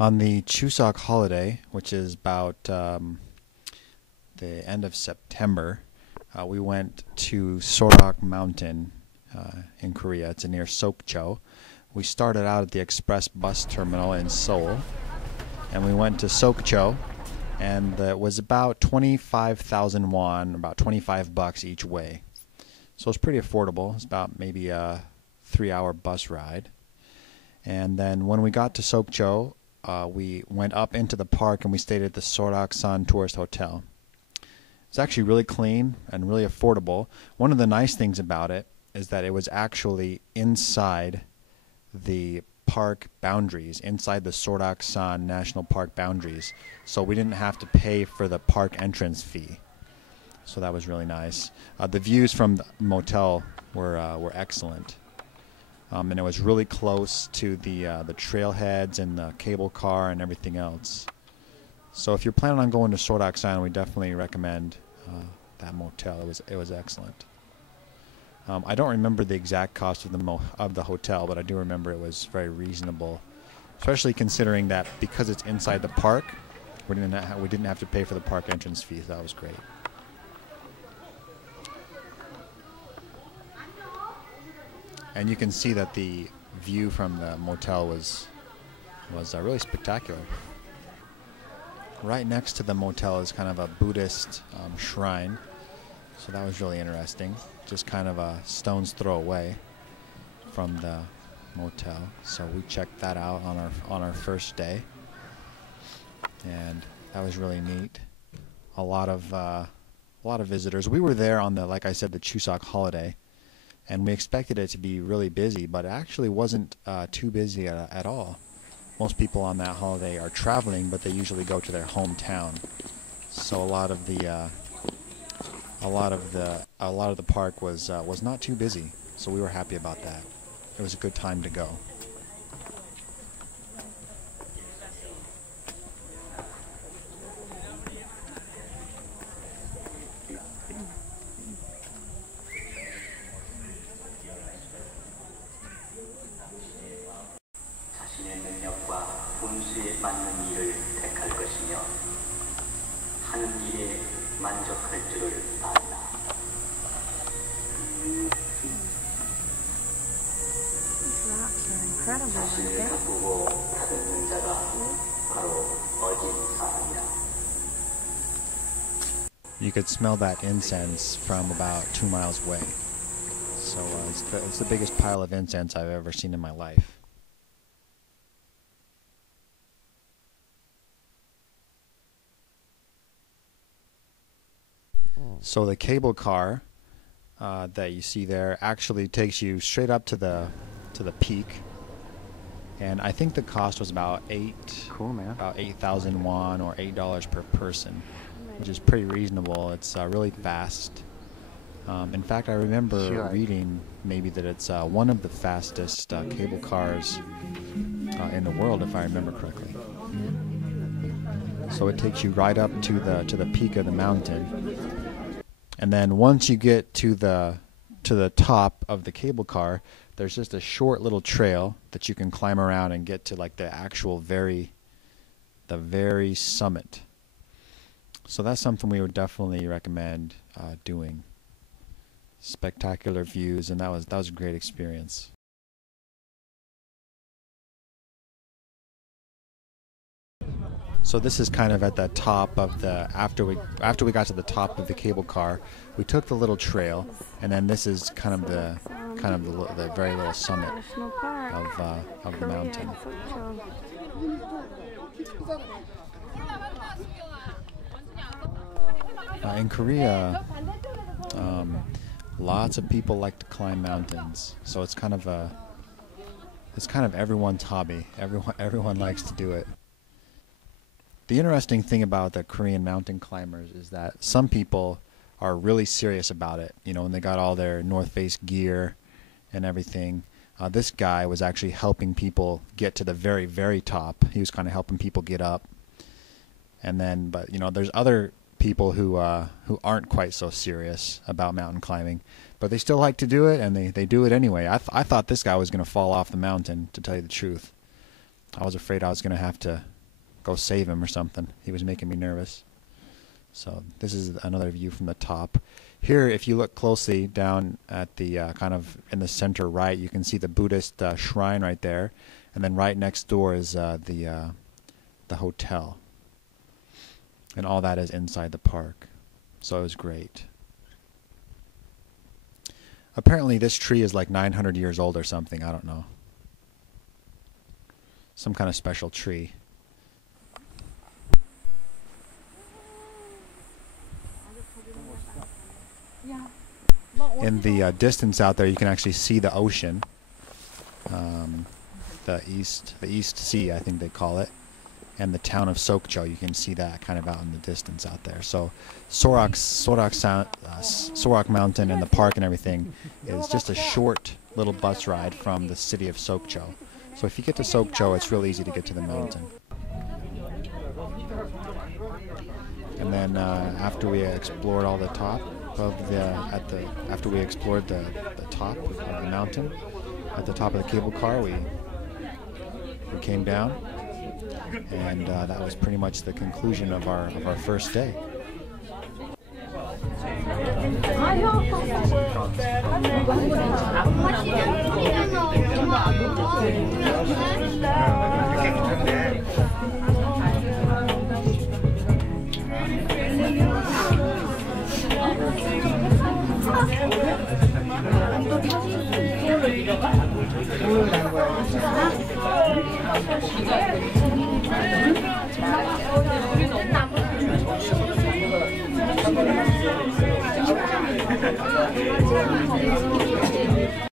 On the Chuseok holiday, which is about the end of September, we went to Seorak Mountain in Korea. It's near Sokcho. We started out at the express bus terminal in Seoul, and we went to Sokcho, and it was about 25,000 won, about 25 bucks each way. So it's pretty affordable. It's about maybe a 3-hour bus ride. And then when we got to Sokcho, we went up into the park and we stayed at the Seoraksan Tourist Hotel. It's actually really clean and really affordable. One of the nice things about it is that it was actually inside the park boundaries, inside the Seoraksan National Park boundaries. So we didn't have to pay for the park entrance fee. So that was really nice. The views from the motel were excellent. And it was really close to the trailheads and the cable car and everything else. So if you're planning on going to Seoraksan, we definitely recommend that motel. It was excellent. I don't remember the exact cost of the hotel, but I do remember it was very reasonable, especially considering that because it's inside the park, we didn't have to pay for the park entrance fee. So that was great. And you can see that the view from the motel was really spectacular. Right next to the motel is kind of a Buddhist shrine, so that was really interesting. Just kind of a stone's throw away from the motel. So we checked that out on our first day, and that was really neat. A lot of visitors. We were there on like I said, the Chuseok holiday. And we expected it to be really busy, but it actually wasn't too busy at all. Most people on that holiday are traveling, but they usually go to their hometown. So a lot of the park was not too busy. So we were happy about that. It was a good time to go. 맞는 일을 택할 것이며 하는 일에 만족할 줄을 안다. 자신을 바꾸고 다듬는 자가 바로 어진 사람이다. You could smell that incense from about 2 miles away. So it's the biggest pile of incense I've ever seen in my life. So the cable car that you see there actually takes you straight up to the peak, and I think the cost was about about 8,000 won or $8 per person, which is pretty reasonable. It's really fast. In fact, I remember reading maybe that it's one of the fastest cable cars in the world, if I remember correctly. So it takes you right up to the peak of the mountain. And then once you get to the top of the cable car, there's just a short little trail that you can climb around and get to like the very summit. So that's something we would definitely recommend doing. Spectacular views, and that was a great experience. So this is kind of at the top of after we got to the top of the cable car, we took the little trail, and then this is kind of the very little summit of the mountain. In Korea, lots of people like to climb mountains, so it's kind of everyone's hobby. Everyone likes to do it. The interesting thing about the Korean mountain climbers is that some people are really serious about it. You know, when they got all their North Face gear and everything. This guy was actually helping people get to the very, very top. He was kind of helping people get up. And then, but you know, there's other people who aren't quite so serious about mountain climbing, but they still like to do it, and they do it anyway. I thought this guy was going to fall off the mountain, to tell you the truth. I was afraid I was going to have to go save him or something. He was making me nervous. So this is another view from the top. Here, if you look closely down at the kind of in the center right, you can see the Buddhist shrine right there, and then right next door is the hotel, and all that is inside the park. So it was great. Apparently, this tree is like 900 years old or something. I don't know. Some kind of special tree. In the distance out there, you can actually see the ocean, the East Sea, I think they call it, and the town of Sokcho. You can see that kind of out in the distance out there. So Sorak Mountain and the park and everything is just a short little bus ride from the city of Sokcho. So if you get to Sokcho, it's real easy to get to the mountain. And then after we explored all the top of after we explored the top of the mountain, at the top of the cable car, we came down, and that was pretty much the conclusion of our first day.